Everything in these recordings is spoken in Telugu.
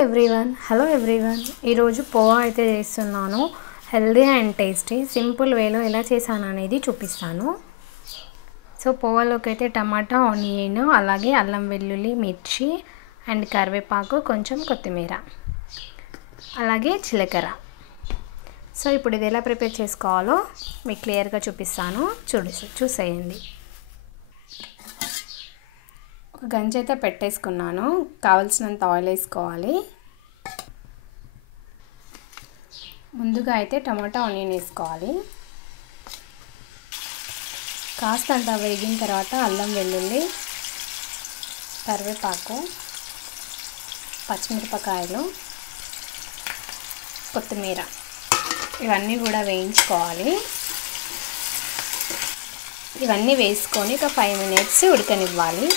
హలో ఎవ్రీవన్ ఈరోజు పోహా అయితే చేస్తున్నాను. హెల్దీ అండ్ టేస్టీ సింపుల్ వేలో ఎలా చేశాను అనేది చూపిస్తాను. సో పోహాలోకి అయితే టమాటా, ఆనియన్, అలాగే అల్లం వెల్లుల్లి మిర్చి అండ్ కరివేపాకు, కొంచెం కొత్తిమీర, అలాగే జీలకర్ర. సో ఇప్పుడు ఇది ఎలా ప్రిపేర్ చేసుకోవాలో మీకు క్లియర్గా చూపిస్తాను. చూసేయండి. ఒక గంజి అయితే పెట్టేసుకున్నాను. కావాల్సినంత ఆయిల్ వేసుకోవాలి. ముందుగా అయితే టమాటా, ఆనియన్ వేసుకోవాలి. కాస్తంత వేగిన తర్వాత అల్లం వెల్లుల్లి, కరివేపాకు, పచ్చిమిరపకాయలు, కొత్తిమీర ఇవన్నీ కూడా వేయించుకోవాలి. ఇవన్నీ వేసుకొని ఒక 5 minutes ఉడకనివ్వాలి.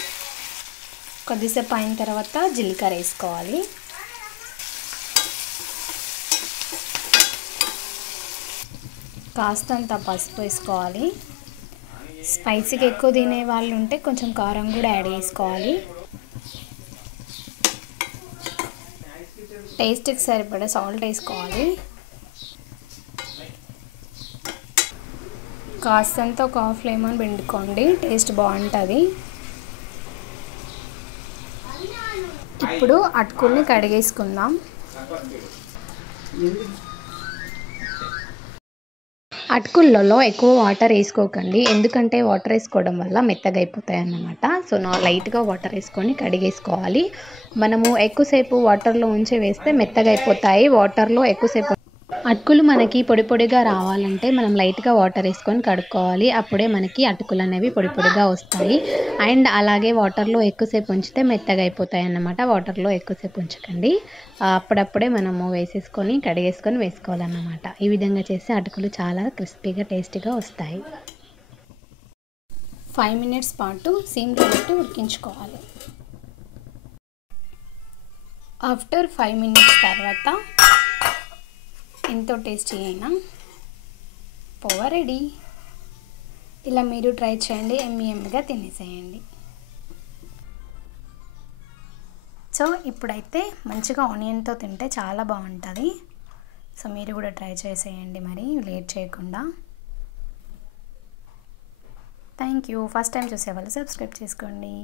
కొద్దిసేపు అయిన తర్వాత జీలకర్ర వేసుకోవాలి. కాస్తంత పసుపు వేసుకోవాలి. స్పైసీగా ఎక్కువ తినే వాళ్ళు ఉంటే కొంచెం కారం కూడా యాడ్ చేసుకోవాలి. టేస్ట్కి సరిపడా సాల్ట్ వేసుకోవాలి. కాస్తంత ఒక హాఫ్ లెమన్ పిండుకోండి, టేస్ట్ బాగుంటుంది. ఇప్పుడు అటుకుల్ని కడిగేసుకుందాం. అటుకులలో ఎక్కువ వాటర్ వేసుకోకండి, ఎందుకంటే వాటర్ వేసుకోవడం వల్ల మెత్తగా అయిపోతాయి అన్నమాట. సో లైట్గా వాటర్ వేసుకొని కడిగేసుకోవాలి. మనము ఎక్కువసేపు వాటర్లో ఉంచి వేస్తే మెత్తగా అయిపోతాయి. వాటర్లో ఎక్కువసేపు అటుకులు మనకి పొడి పొడిగా రావాలంటే మనం లైట్గా వాటర్ వేసుకొని కడుక్కోవాలి. అప్పుడే మనకి అటుకులు అనేవి పొడి పొడిగా వస్తాయి. అండ్ అలాగే వాటర్లో ఎక్కువసేపు ఉంచితే మెత్తగా అయిపోతాయి అన్నమాట. వాటర్లో ఎక్కువసేపు ఉంచకండి. అప్పుడప్పుడే మనము వేసేసుకొని కడిగేసుకొని వేసుకోవాలన్నమాట. ఈ విధంగా చేస్తే అటుకులు చాలా క్రిస్పీగా టేస్టీగా వస్తాయి. 5 minutes పాటు సిమ్లో పెట్టి ఉడికించుకోవాలి. ఆఫ్టర్ 5 minutes తర్వాత ఎంతో టేస్టీ అయినా పోహా రెడీ. ఇలా మీరు ట్రై చేయండి, ఎమ్మిగా తినేసేయండి. సో ఇప్పుడైతే మంచిగా ఆనియన్తో తింటే చాలా బాగుంటుంది. సో మీరు కూడా ట్రై చేసేయండి, మరి లేట్ చేయకుండా. Thank you. ఫస్ట్ టైం చూసేవాళ్ళు సబ్స్క్రైబ్ చేసుకోండి.